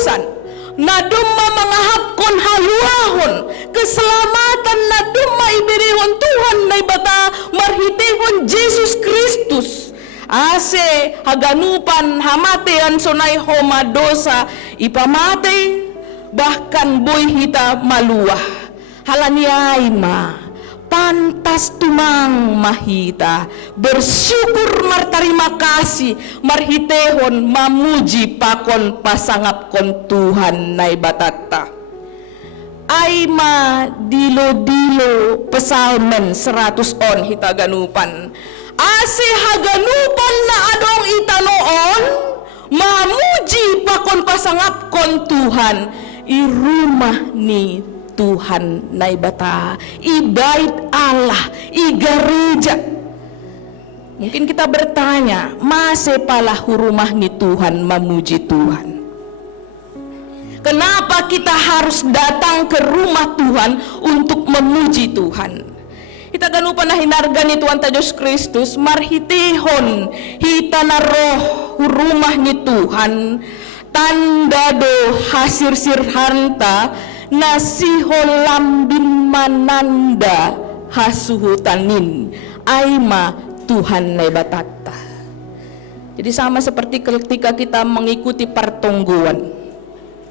penebusan, nadumma mangahapkon haluahon, keselamatan nadumma ibirihon Tuhan naibata marhitehon Yesus Kristus. Ase haganupan hamatean sonay homa dosa ipamate bahkan boy hita maluah. Halaniay ma pantas tumang mahita bersyukur martarima kasih marhitehon mamuji pakon pasangapkon Tuhan naibatata. Aima dilo-dilo pesalmen 100 on hita ganupan. Ase haganupan na adong itanoon mamuji pakon pasangapkon Tuhan i rumah ni Tuhan naibata i bait Allah i gereja. Mungkin kita bertanya, mase pala rumah ni Tuhan mamuji Tuhan? Kenapa kita harus datang ke rumah Tuhan untuk memuji Tuhan? Kita ganupan na hinarga ni Tuhan ta Diyos Kristus marhitihon hita na roh rumah ni Tuhan tanda do hasir-sir hanta nasihol lambin mananda hasuhutanin aima Tuhan naibatata. Jadi sama seperti ketika kita mengikuti pertongguan,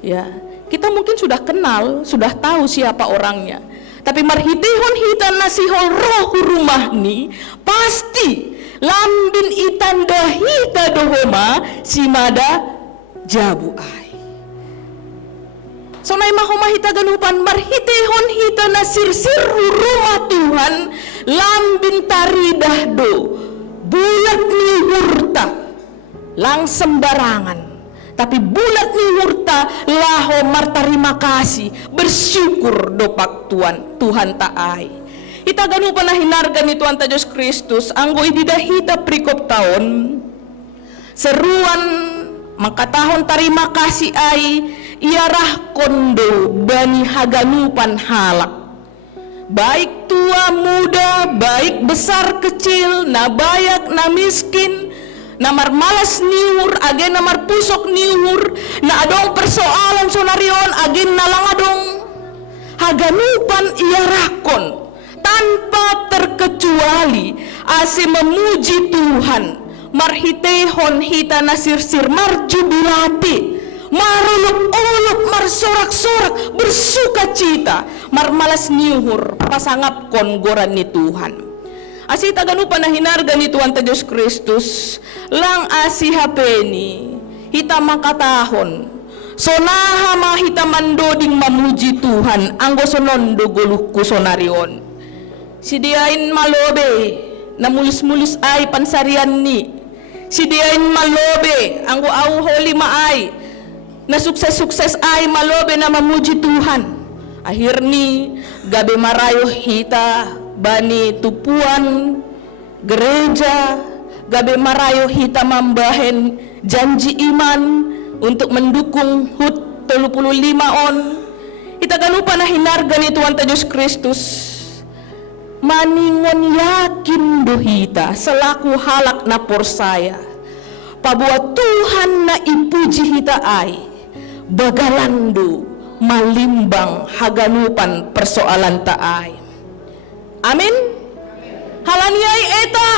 ya kita mungkin sudah kenal, sudah tahu siapa orangnya, tapi marhitihon hita nasihol roh rumah ni pasti lambin itanda hita dohoma simada jabu ay. So nay mahoma hita ganupan marhitihon hita nasirsir rumah Tuhan lambin taridah do bulat ni hurta lang sembarangan, tapi bulat ni hurta laho martarima kasih bersyukur dopak Tuhan taay. Ita ganupan na hinarga ni Tuhan ta Diyos Kristus anggo ididahita prikop taon seruan makatahon tarima kasih ay iarah kondo bani haganupan halak, baik tua muda, baik besar kecil, na bayak na miskin, na marmalas niur agen na marpusok niur, na adong persoalan sonarion agen na lang adong haganupan iarahkon tanpa terkecuali ase memuji Tuhan marhitehon hita nasirsir marjubilati maruluk-uluk marsorak-sorak bersuka cita marmalas niuhur pasangapkon goran ni Tuhan. Asita ganupan na hinarga ni Tuhan ta Diyos Kristus lang asi hapeni hita makatahon sonaha mahita mandoding mamuji Tuhan anggo sonondo guluhku sonarion sidiain malobe na mulis-mulis ay pansarian ni sidiain malobe anggo au holi maay na sukses-sukses ay malobe na mamuji Tuhan. Akhirni gabe marayo hita bani tupuan gereja, gabe marayo hita mambahen janji iman untuk mendukung HUT 35 on. Ita ganupa na hinarga ni Tuhan ta Diyos Kristus maningon yakin do hita selaku halak na porsaya pabuat Tuhan na ipuji hita ay bagalando malimbang haganupan persoalan taay. Amin. Halaniay eta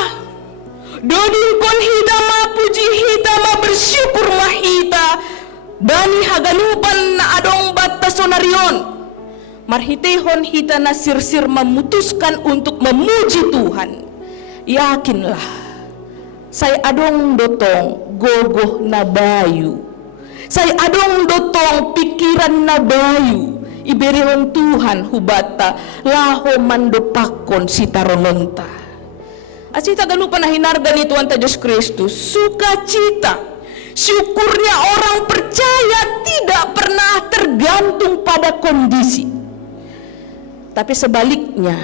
doding kon hita mapuji hita ma bersyukur mahita bani haganupan na adong batasonarion marhitehon hita na sirsir memutuskan untuk memuji Tuhan. Yakinlah say adong dotong gogoh na bayu, say adong dotong pikiran na bayu iberion Tuhan hubata laho mandopakon sitarononta. Asita ganupa na hinarga ni Tuhan ta Diyos Kristus sukacita syukurnya orang percaya tidak pernah tergantung pada kondisi, tapi sebaliknya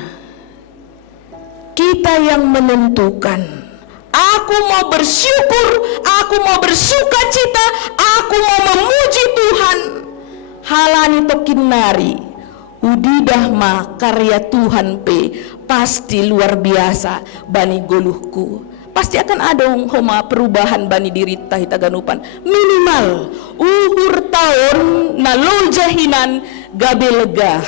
kita yang menentukan. Aku mau bersyukur, aku mau bersuka cita, aku mau memuji Tuhan. Halani tokinari, udidah ma karya Tuhan pe pasti luar biasa bani goluhku. pasti akan ada homa perubahan bani dirita hita ganupan. Minimal uhur tahun na lojahinan gabe lega.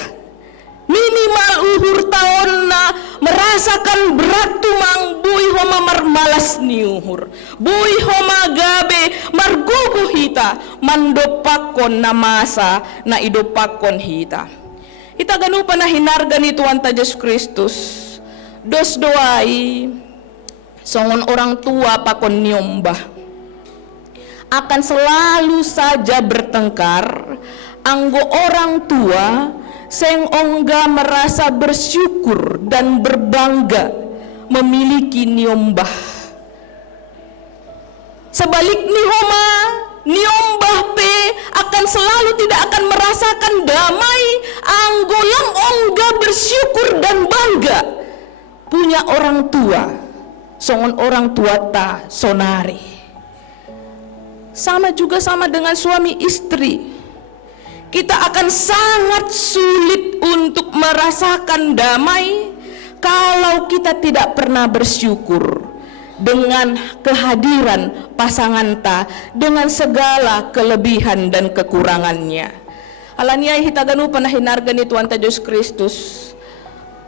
Minimal uhur tahun na merasakan berat tumang bui homa marmalas ni uhur. Bui homa gabe margugu hita mandopakon na masa na idopakon hita. Ita ganupan na hinarga ni Tuhan ta Yesus Kristus. Dos doai songon orang tua pakon nyombah akan selalu saja bertengkar. Anggo orang tua seng ongga merasa bersyukur dan berbangga memiliki nyombah. Sebalik ni homa nyombah pe akan selalu tidak akan merasakan damai. Anggo yang ongga bersyukur dan bangga punya orang tua, songon orang tua ta sonari. Sama juga sama dengan suami istri. Kita akan sangat sulit untuk merasakan damai kalau kita tidak pernah bersyukur dengan kehadiran pasangan ta dengan segala kelebihan dan kekurangannya. Alania hita ganupan na hinarga ni Tuhan ta Yesus Kristus.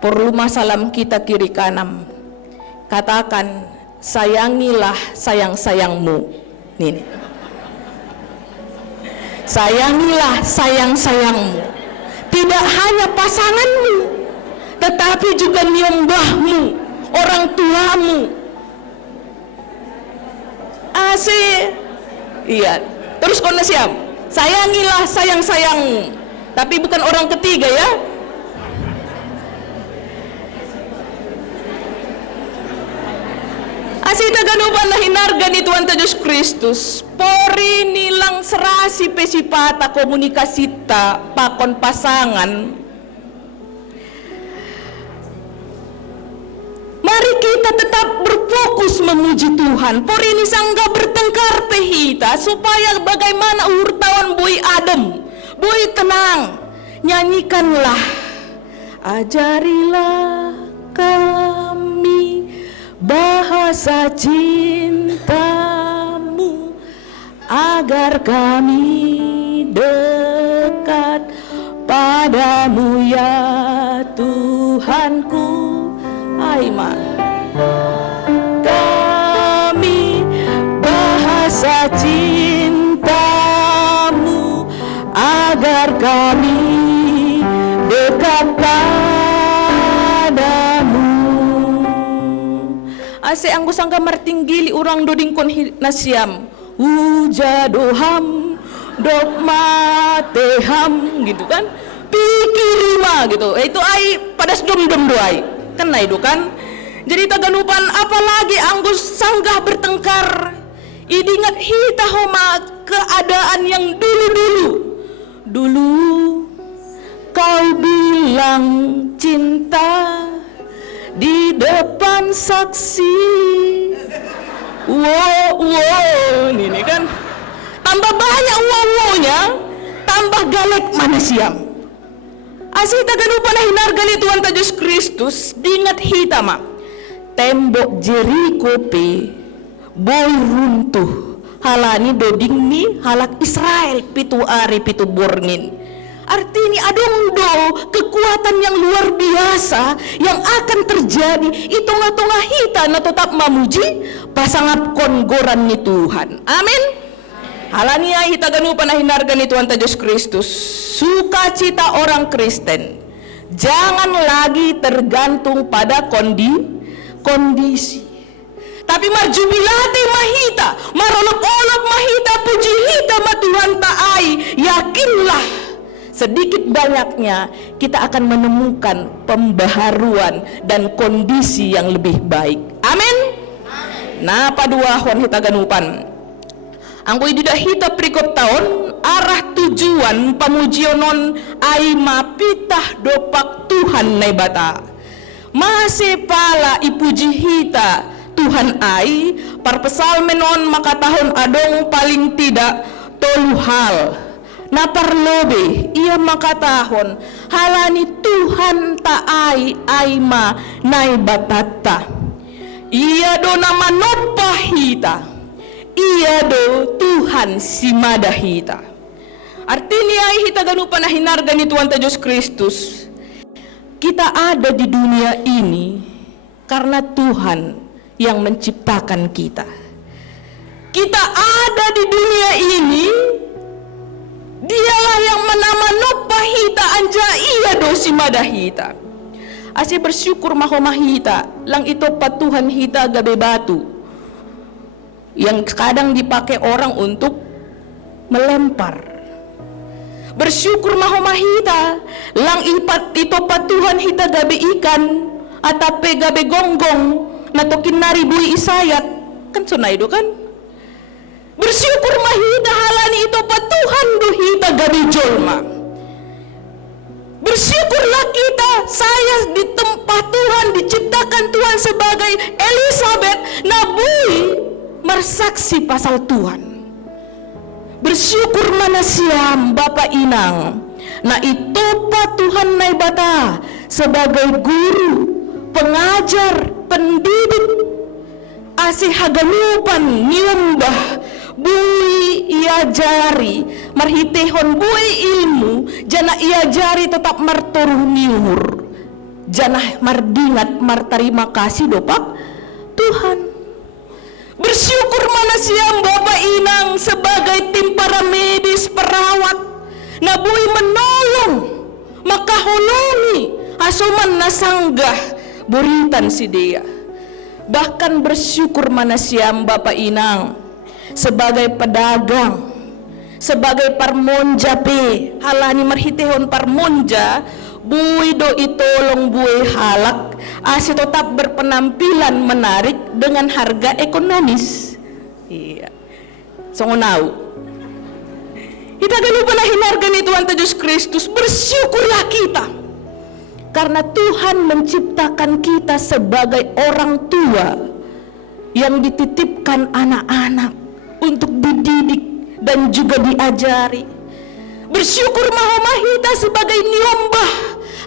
Perlu masalam kita kiri kanan. Katakan, sayangilah sayang-sayangmu. Nih. Sayangilah sayang-sayangmu. Tidak hanya pasanganmu, tetapi juga nyombahmu, orang tuamu. Iya. Terus kona siap. Sayangilah sayang-sayangmu. Tapi bukan orang ketiga ya. Asita ganupan na hinarga ni Tuhan Yesus Kristus. Pori nilang serasi pesipata komunikasita pakon pasangan. Mari kita tetap berfokus memuji Tuhan. Pori ini sangga bertengkar pehita supaya bagaimana urtawan bui adem, bui tenang. Nyanyikanlah, ajarilah kami bahasa cintamu agar kami dekat padamu ya Tuhanku. Aiman kami bahasa cintamu agar kami dekat padamu. Ase anggo sangga martinggili urang dodingkon nasiam hujadoham dok mateham gitu kan, pikirima gitu. Itu ai padas dom-dom doai kan na itu kan. Jadi taganupan apalagi anggo sanggah bertengkar. Idingat hita homa keadaan yang dulu kau bilang cinta di depan saksi. Wow, ini kan tambah banyak wow-nya, tambah galak mana siam. Asita ganupa na hinarga ni Tuhan Yesus Kristus, diingat hita ma. Tembok Jericho pe boy runtuh. Halani doding ni halak Israel pitu ari pitu borngin. Artinya adong do kekuatan yang luar biasa yang akan terjadi itonga-tonga hita na tetap mamuji pasangap konggoran ni Tuhan. Amin. Halania hita ganupan na hinarga ni Tuhan Yesus Kristus. Sukacita orang Kristen jangan lagi tergantung pada kondisi. Tapi marjubilate mahita, marolok-olok mahita, puji hita ma Tuhan ta'ai. Yakinlah sedikit banyaknya kita akan menemukan pembaharuan dan kondisi yang lebih baik. Amin. Nah paduahon hita ganupan anggo iduda hita prikop tahun arah tujuan pamujionon ai mapitah dopak Tuhan nebata. Masih pala ipuji hita Tuhan ai parpesal menon maka tahun adong paling tidak tolu hal. Na parlobe ia maka tahun halani Tuhan ta ai ma nai batata. Ia do nama nopah hita. Ia do Tuhan si madah hita. Artinya ai hita ganu panahinargan ni Tuhan Yesus Kristus. Kita ada di dunia ini karena Tuhan yang menciptakan kita. Kita ada di dunia ini, Dialah yang menama nopah hita anja ia do si madah hita. Ase bersyukur mahomah hita, lang itu patuhan hita gabe batu yang kadang dipakai orang untuk melempar. Bersyukur mahomah hita, lang itu patuhan hita gabe ikan atape gabe gonggong natokin nari bui isayat kan sunaido kan. Bersyukur mahita halani itu patuhan do hita gabe jolma. Bersyukurlah kita, saya di tempat Tuhan, diciptakan Tuhan sebagai Elizabeth, nabui bersaksi pasal Tuhan. Bersyukur mana siam Bapak Inang, nah itu pa Tuhan nai bata sebagai guru, pengajar, pendidik, asih haganupan niumbah bui ia jari marhitehon bui ilmu jana ia jari tetap martoruh niuhur jana mardingat martarima kasih dopak Tuhan. Bersyukur mana siang Bapak Inang sebagai tim para medis perawat nabui menolong maka holongi asuman nasanggah buritan si dia. Bahkan bersyukur mana siang Bapak Inang sebagai pedagang, sebagai parmonja pe halani marhitehon parmonja bui do itolong bui halak asih tetap berpenampilan menarik dengan harga ekonomis. Iya songonau kita gak lupa lah hinargan Tuhan Yesus Kristus. Bersyukurlah kita karena Tuhan menciptakan kita sebagai orang tua yang dititipkan anak-anak untuk dididik dan juga diajari. Bersyukur mahomahita sebagai niombah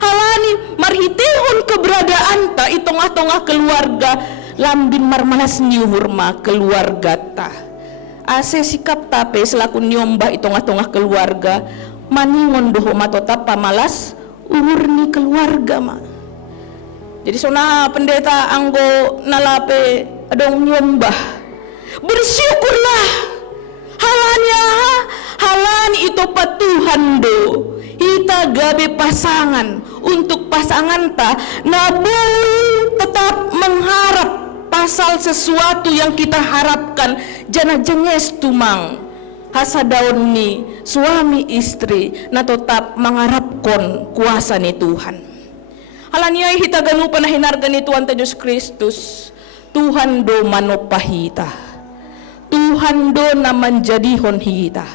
halani marhitehon keberadaan ta itongah-tongah keluarga lambin marmanas niuhurma keluarga ta ase sikap tape selaku niombah itongah-tongah keluarga maningon doho matota pamalas umurni keluarga ma. Jadi sona pendeta anggo nalape adong niombah. Bersyukurlah halani itu patuhan do kita gabe pasangan untuk pasangan ta nabui tetap mengharap pasal sesuatu yang kita harapkan jana jenges tumang hasadaon ni suami istri na tetap mengharapkan kuasa ni Tuhan. Halaniay hita ganu panahinargan ni Tuhan Yesus Kristus. Tuhan do manopahita, Tuhan do na menjadihon hita,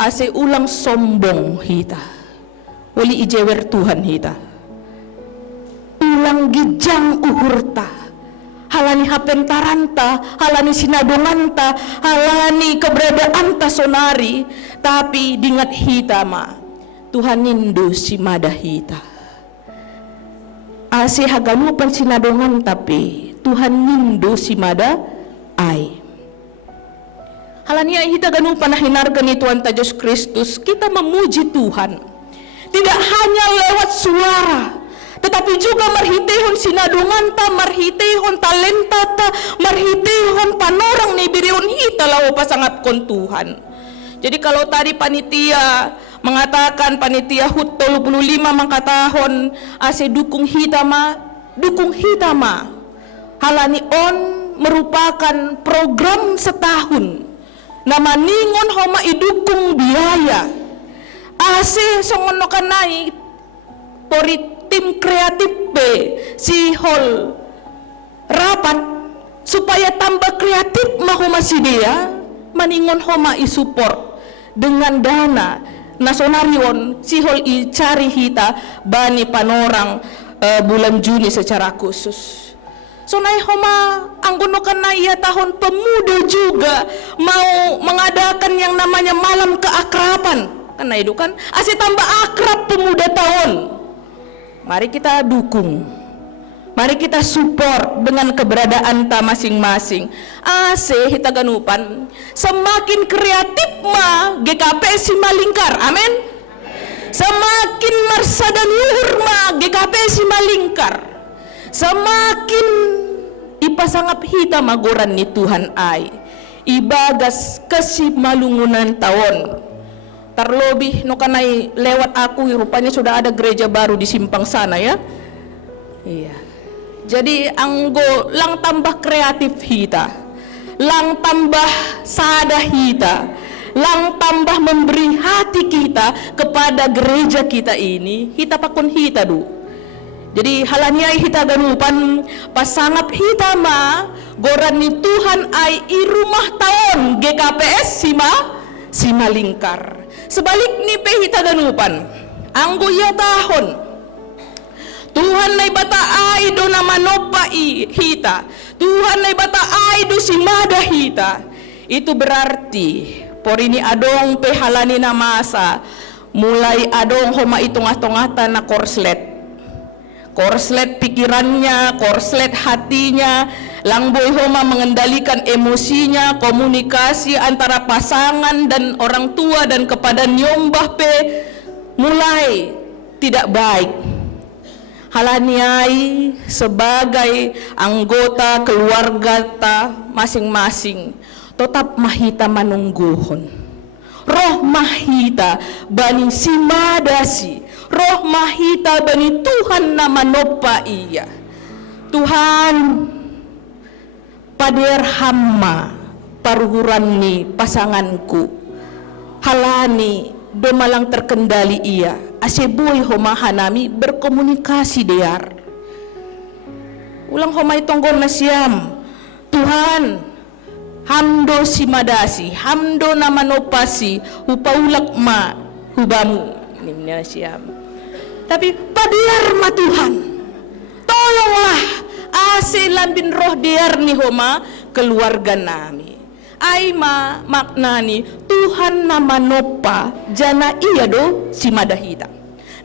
ase ulang sombong hita, uli ijewer Tuhan hita, ulang gijang uhurta, halani hapentaranta, halani sinadonganta, halani keberadaanta sonari, tapi dingat hita ma, Tuhan nindu si madah hita, ase hagalupan sinadongan tapi Tuhan nindu si madah ai. Halania hita ganu panahinargan ni Tuhan Yesus Kristus, kita memuji Tuhan tidak hanya lewat suara tetapi juga marhitehon sinadungan ta, marhitehon talenta ta, marhitehon panorang ni birion hita lawa pasangat kon Tuhan. Jadi kalau tadi panitia mengatakan panitia HUT 35 mengkatahon ase dukung hitama halani on merupakan program setahun nama ningon homa idukung biaya ase songono kanai pori tim kreatif be si hol rapat supaya tambah kreatif mahoma si dia maningon homa isupport dengan dana nasonarion si hol i cari hita bani panorang bulan Juni secara khusus. So naik homa anggonokan ya tahun pemuda juga mau mengadakan yang namanya malam keakraban kan itu kan asih tambah akrab pemuda tahun. Mari kita dukung Mari kita support dengan keberadaan ta masing-masing. Ase hita ganupan semakin kreatif ma GKP si malingkar. Amin. Semakin marsadan luhur ma GKP si malingkar. Semakin ipasangap hita magoran ni Tuhan ay ibagas kasi malungunan taon. Terlebih no kanay lewat aku rupanya sudah ada gereja baru di simpang sana ya. Iya. Jadi anggo lang tambah kreatif hita, lang tambah sada hita, lang tambah memberi hati kita kepada gereja kita ini, hita pakun hita du. Jadi halanya hita ganupan pasangap hita ma goran ni Tuhan ay i rumah taon GKPS si malingkar. Sebalik ni pe hita ganupan anggo iya tahun Tuhan na ibata ay do na manopa hita. Tuhan na ibata ay do si mada hita. Itu berarti por ini adong pehalani na masa mulai adong homa itung-atungata na korslet. Korslet pikirannya, korslet hatinya, langboy homa mengendalikan emosinya, komunikasi antara pasangan dan orang tua dan kepada nyombah pe mulai tidak baik. Halaniai sebagai anggota keluarga ta masing-masing tetap mahita manungguhon. Roh mahita bani simadasi, roh mahita bani Tuhan na manopa iya. Tuhan pader hamma paruhuran ni pasanganku. Halani domalang terkendali iya. Aseboy homahanami berkomunikasi dear. Ulang homay tonggon na siyam. Tuhan, hamdo si madasi, hamdo na manopasi, upaulak ma, hubamu. Ini na siyam. Tapi padiar ma Tuhan, tolonglah ase lambin roh dear ni homa keluarga nami. Ay maknani Tuhan na manopa jana iya do si madahita.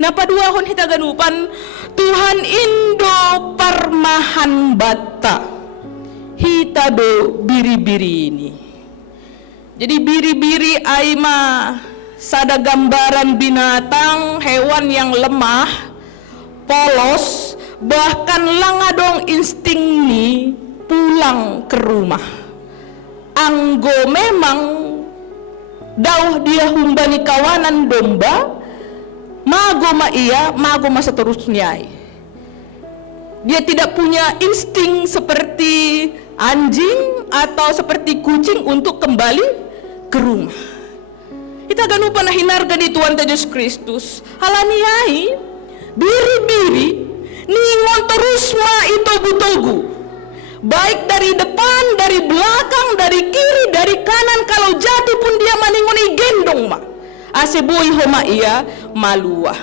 Na paduahon hita ganupan Tuhan indo parmahan bata hita do biri-biri ini. Jadi biri-biri ay sada gambaran binatang hewan yang lemah, polos, bahkan langadong insting ni pulang ke rumah. Anggo memang dauh dia humbani kawanan domba, mago ma iya, mago ma seterusnya. Dia tidak punya insting seperti anjing atau seperti kucing untuk kembali ke rumah. Kita ganu panah hinarga di Tuhan Yesus Kristus. Halaniai biri-biri ningon terus ma itogu-togu. Baik dari depan, dari belakang, dari kiri, dari kanan, kalau jatuh pun dia maningoni gendong ma. Aseboy homa iya malua.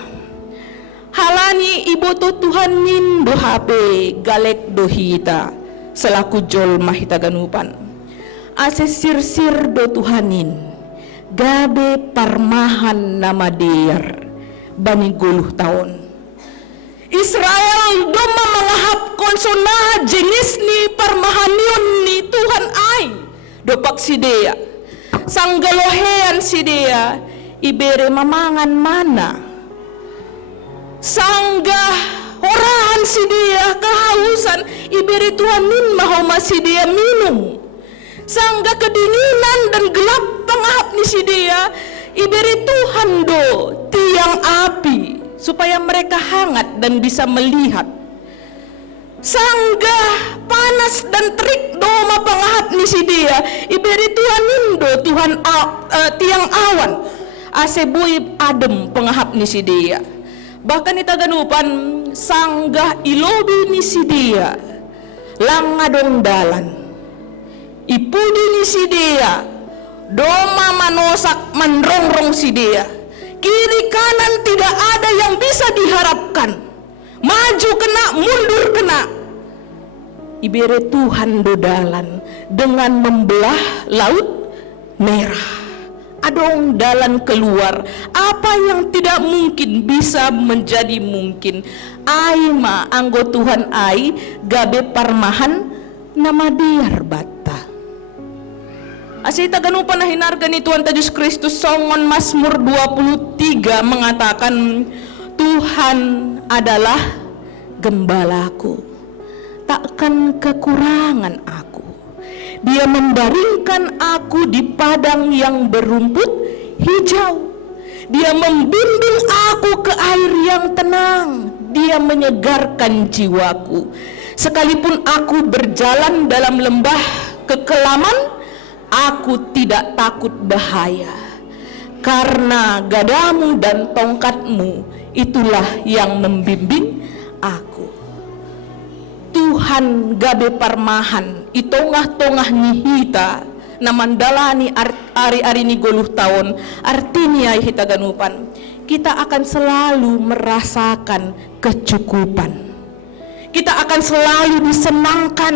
Halani iboto Tuhan nindo hape galek dohita selaku jol mahita ganupan. Ase sir-sir do Tuhanin gabe parmahan nama dear bani 10 tahun. Israel doma mengahap konsona jenis ni parmahanion ni Tuhan ay dopak sidea sanggalohean sidea ibere mamangan mana sanggah orahan sidea kehausan ibere Tuhan nin mahoma sidea minum sanggah kedinginan dan gelap pengahap ni sidea ibere Tuhan do tiang api supaya mereka hangat dan bisa melihat. Sanggah panas dan terik doma pangahap ni si dia iberi Tuhan nindo Tuhan tiang awan aseboy adem pangahap ni si dia. Bahkan itaganupan sanggah ilobi ni si dia langadong dalan ipudi ni si dia doma manosak manrongrong si dia. Kiri kanan tidak ada yang bisa diharapkan. Maju kena, mundur kena. Ibere Tuhan dodalan dengan membelah laut merah. adong dalan keluar. Apa yang tidak mungkin bisa menjadi mungkin. Ai ma anggo Tuhan ai gabe parmahan nama diar bata. Asita ganun pa na hinarga ni Tuhan Yesus Kristus songon Mazmur 23 mengatakan, Tuhan adalah gembalaku, takkan kekurangan aku. Dia membaringkan aku di padang yang berumput hijau. Dia membimbing aku ke air yang tenang. Dia menyegarkan jiwaku. Sekalipun aku berjalan dalam lembah kekelaman, aku tidak takut bahaya. Karena gadamu dan tongkatmu, itulah yang membimbing aku. Tuhan gabe parmahan itongah-tongah nyihita namandalani ari-ari ni goluh tahun. Artinya hita ganupan, kita akan selalu merasakan kecukupan. Kita akan selalu disenangkan,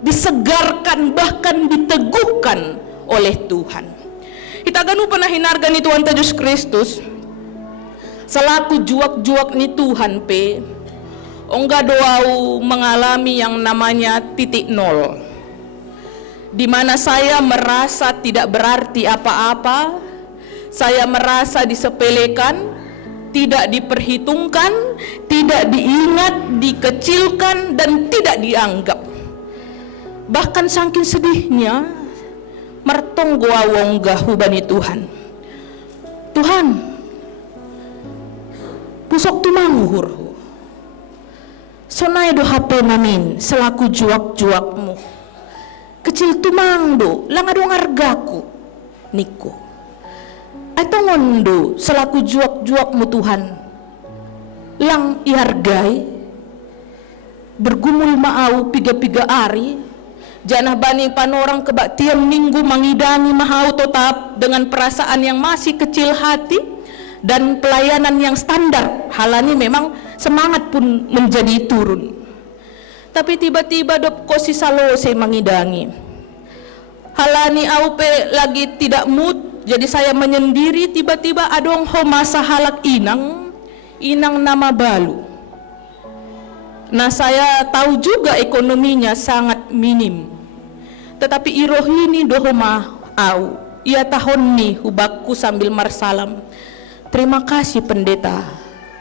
disegarkan, bahkan diteguhkan oleh Tuhan. Kita ganupan na hinarga ni Tuhan Yesus Kristus selaku juak-juak ni Tuhan pe. Ongga doau mengalami yang namanya titik nol, di mana saya merasa tidak berarti apa-apa, saya merasa disepelekan, tidak diperhitungkan, tidak diingat, dikecilkan, dan tidak dianggap. Bahkan saking sedihnya, mertong gua wongga hubani Tuhan. Tuhan, pusok tumanguhur. Sonai do HP namin selaku juak-juakmu. Kecil tumangdo langadong argaku niku. Ato ngondo selaku juak-juakmu Tuhan. Lang ihargai bergumul maau piga-piga ari. Janah bani panorang kebaktian minggu mangidangi mahau tetap dengan perasaan yang masih kecil hati dan pelayanan yang standar. Halani memang semangat pun menjadi turun. Tapi tiba-tiba dop kosi salose mangidangi. Halani aupe lagi tidak mood, jadi saya menyendiri. Tiba-tiba adong homasa halak inang nama Balu. Nah, saya tahu juga ekonominya sangat minim. Tetapi irohini dohoma au. Ia tahun nih hubakku sambil marsalam. Terima kasih pendeta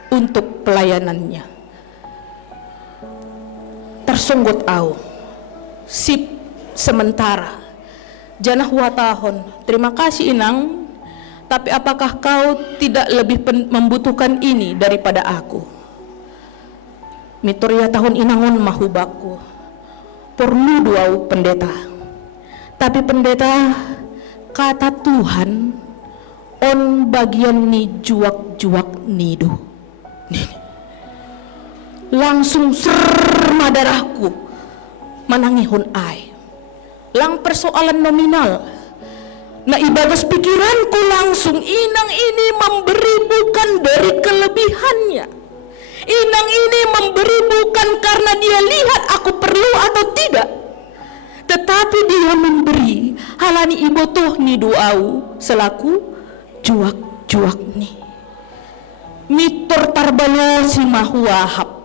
untuk pelayanannya. Tersunggut au. Sip sementara. Janah watahon. Terima kasih inang. Tapi apakah kau tidak lebih membutuhkan ini daripada aku? Mitoria tahun inangon mahubakku. Perlu duau pendeta. Tapi pendeta, kata Tuhan, on bagian ni juak-juak nido. Langsung madarahku manangihon ai. Lang persoalan nominal. Nah, ibadas pikiranku langsung, inang ini memberi bukan dari kelebihannya. Inang ini memberi bukan karena dia lihat aku perlu atau tidak, tetapi dia memberi halani ibotoh ni doau selaku juak-juak ni. Mitor tarbalo si mahuahap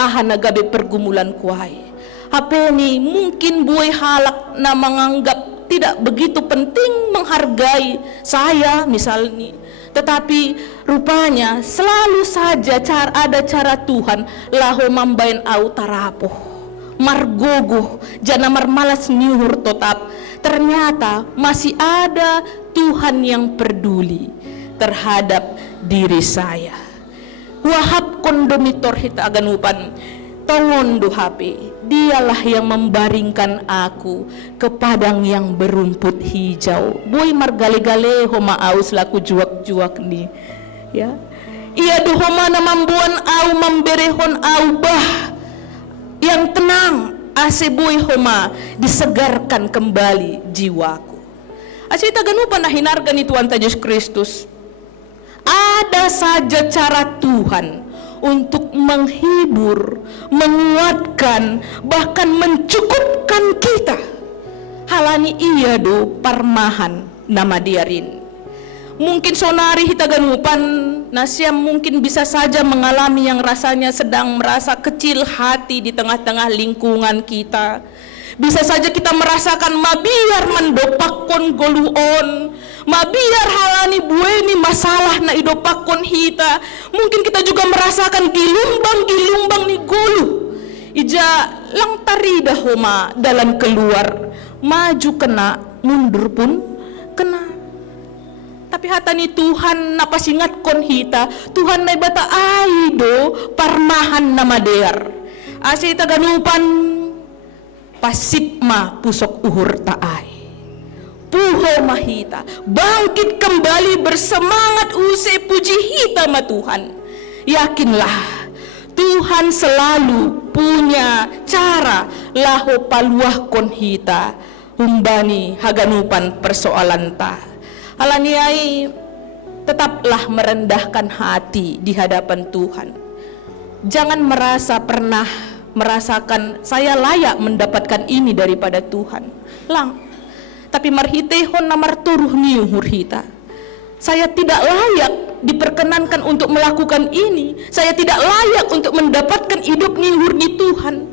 ahana gabe pergumulan kuai. Apa ni mungkin buai halak na menganggap tidak begitu penting menghargai saya misalnya, tetapi rupanya selalu saja ada cara Tuhan laho mambain au tarapoh margogo jana marmalas nyuhur totap. Ternyata masih ada Tuhan yang peduli terhadap diri saya. Wahab kondomitor hita aganupan tongon duhapi, dialah yang membaringkan aku ke padang yang berumput hijau. Boy margale-gale homa aus laku juak-juak ni, ya. Ia duhoma na mambuan au mamberehon au bah yang tenang. Ase boy homa disegarkan kembali jiwaku. Asita ganupan na hinarga ni Tuhan Yesus Kristus. Ada saja cara Tuhan untuk menghibur, menguatkan, bahkan mencukupkan kita. Halani ia do parmahan nama diarin. Mungkin sonari hita ganupan na siya mungkin bisa saja mengalami yang rasanya sedang merasa kecil hati di tengah-tengah lingkungan kita. Bisa saja kita merasakan mabiar mendopakon goluon, mabiar halani bueni masalah na idopakon hita. Mungkin kita juga merasakan gilumbang ni golu. Ija lang tarida homa dalam keluar, maju kena, mundur pun kena. Tapi hatani Tuhan napasingat kon hita, Tuhan na ibata aido parmahan na mader. Asi ita ganupan pasipma pusok uhur taay. Puho mahita, bangkit kembali bersemangat usai puji hita ma Tuhan. Yakinlah, Tuhan selalu punya cara laho paluah kon hita humbani haganupan persoalan ta. Alaniai, tetaplah merendahkan hati di hadapan Tuhan. Jangan merasa pernah merasakan saya layak mendapatkan ini daripada Tuhan. Lang, tapi marhitehon namar turuh niuhur hita. Saya tidak layak diperkenankan untuk melakukan ini. Saya tidak layak untuk mendapatkan hidup niuhur di Tuhan.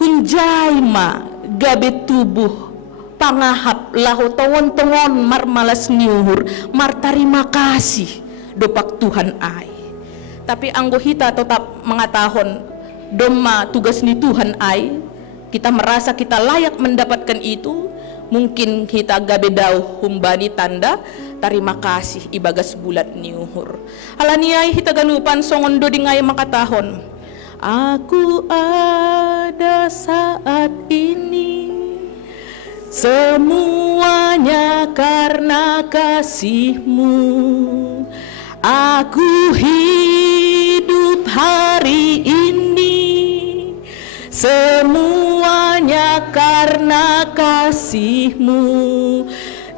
Hunjaima gabe tubuh pangahap lahu tongon-tongon mar malas niuhur, mar terima kasih dopak Tuhan ai. Tapi anggo hita tetap mengatahon doma tugas ni Tuhan ai, kita merasa kita layak mendapatkan itu, mungkin kita gabe dau humbani tanda terima kasih ibagas bulat niuhur. Alaniai hita ganupan songon dodingai makatahon, aku ada saat ini semuanya karena kasih-Mu. Aku hidup hari ini semuanya karena kasih-Mu.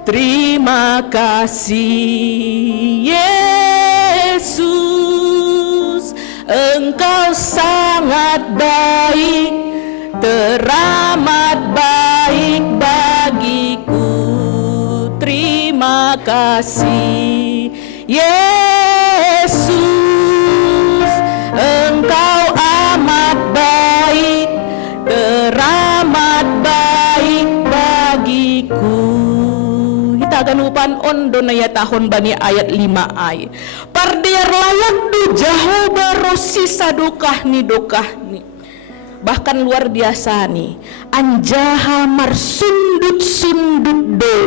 Terima kasih Yesus, Engkau sangat baik, teramat baik bagiku. Terima kasih Yesus, Engkau amat baik, teramat baik bagiku. Hita ganupan ondo na ya tahun bani ayat 5 ay. Pardiar layak du Jehovah rosi sadokah ni dokah ni. Bahkan luar biasa nih, anjaha marsundut-sundut do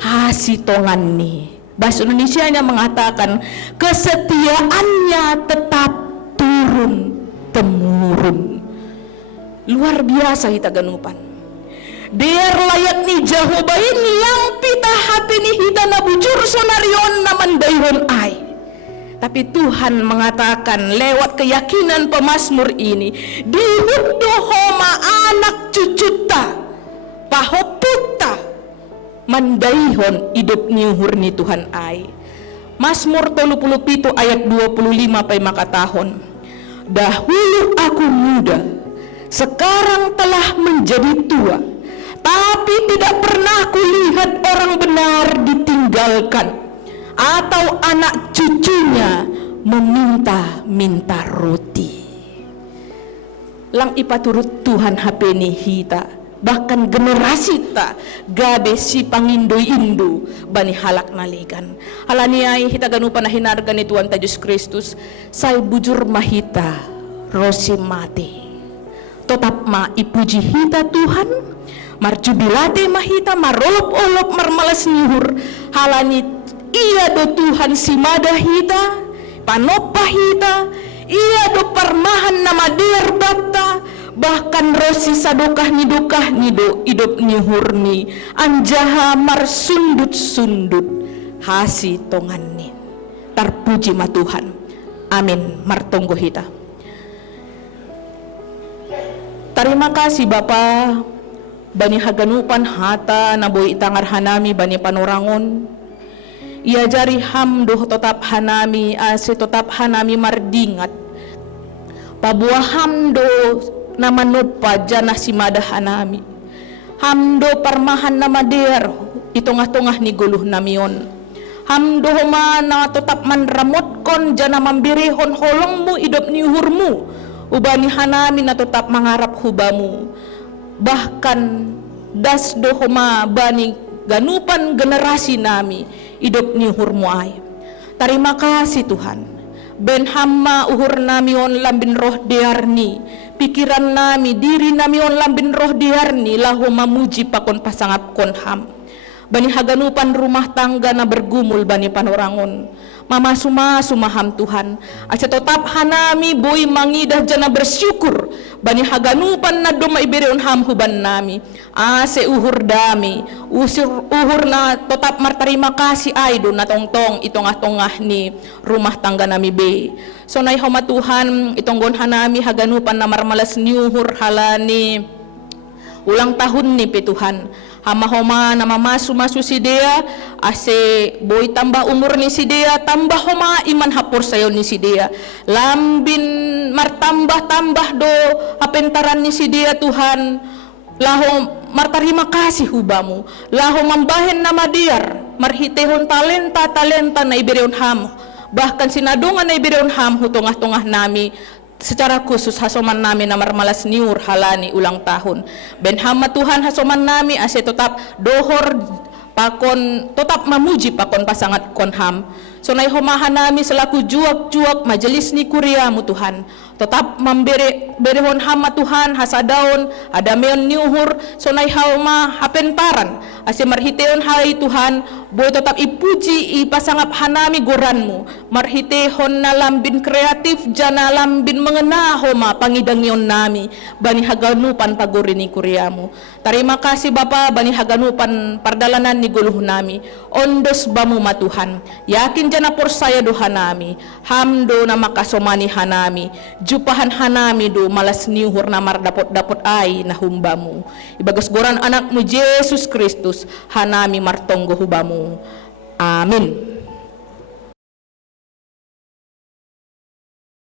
hasitongan nih. Bahasa Indonesianya mengatakan kesetiaannya tetap turun-temurun. Luar biasa hita ganupan. Biar layak nih Jehovah ini yang pita hati nih hita nabujur sonarion naman dayron ay. Tapi Tuhan mengatakan lewat keyakinan pemazmur ini, dihuddohoma anak cucuta, pahoputa, mandaihon hidup niuhur ni Tuhan ai. Mazmur 37 ayat 25 pay makatahon, dahulu aku muda, sekarang telah menjadi tua, tapi tidak pernah kulihat orang benar ditinggalkan atau anak cucunya meminta-minta roti. Lang ipaturut Tuhan hapeni hita, bahkan generasi ta gabe si pangindo-indo bani halak naligan. Halaniai hita ganupan na hinarga ni Tuhan ta Yesus Kristus, say bujur mahita rosi mati. Tetap ma ipuji hita Tuhan, marjubilate mahita marolop-olop marmalas nihur. Halani iya do Tuhan si mada hita, panopah hita, iya do parmahan nama der bata, bahkan rosi sadokah ni do hidup ni hurni, anjaha marsundut-sundut hasi tonganin. Terpuji ma Tuhan. Amin. Martonggo hita. Terima kasih Bapa, bani haganupan hata naboy itangar hanami bani panorangon. Ia jari hamduh tetap hanami ase tetap hanami mardingat pabuah hamdo nama nupa janah simada hanami hamdo parmahan nama der itongah-tongah ni guluh namion Hamdo homa na tetap manramotkon jana mambirihon holongmu idop ni uhurmu. Ubani hanami na tetap mangarap hubamu. Bahkan das dohoma bani ganupan generasi nami idop ni uhurmu ay. Terima kasih Tuhan. Ben hamma uhur nami on lambin roh diarni. Pikiran nami, diri nami on lambin roh diarni lahu mamuji pakon pasangap kon ham. Bani haganupan rumah tangga na bergumul bani panorangon. Mama suma sumaham Tuhan. Asa tetap hanami boy mangidah jana bersyukur. Bani haganupan na doma ibereon ham huban nami. Ase uhur dami. Uhur na tetap martarima kasih aido na tongtong itong-atongah ni rumah tangga nami be. So nay homa Tuhan itonggon hanami haganupan na marmalas ni uhur halani ulang tahun ni pe Tuhan. Hama-homa na mamasu-masu si Dea, ase boy tambah umur ni si Dea, tambah homa iman hapur sayo ni si Dea. Lambin martambah-tambah do apentaran ni si Dea Tuhan. Laho martarima kasih hubamu. Laho mambahen nama diar, marhitehon talenta na ibereon ham. Bahkan sinadungan na ibereon ham hutongah-tongah nami. Secara khusus hasoman nami na marmalas niur halani ulang tahun. Ben hama Tuhan hasoman nami ase tetap dohor pakon tetap mamuji pakon pasangat konham. So nay homahan nami selaku juak-juak majelis ni kuriamu Tuhan. Tetap berehon hama Tuhan hasadaon adameon niuhur. So nay hama hapentaran ase marhiteon hai Tuhan. Boy tetap ipuji ipasangap hanami goranmu. Marhitehon na lambin kreatif jana lambin mengena homa pangidangion nami. Bani haganupan pagorini kuriamu. Terima kasih Bapa bani haganupan pardalanan ni guluh nami. Ondos bamu matuhan. Yakin jana porsaya do hanami. Hamdo na makasomani hanami. Jupahan hanami do malas niuhur na mardapot-dapot ay na humbamu. Ibagas goran anakmu Yesus Kristus hanami martonggo hubamu. Amin.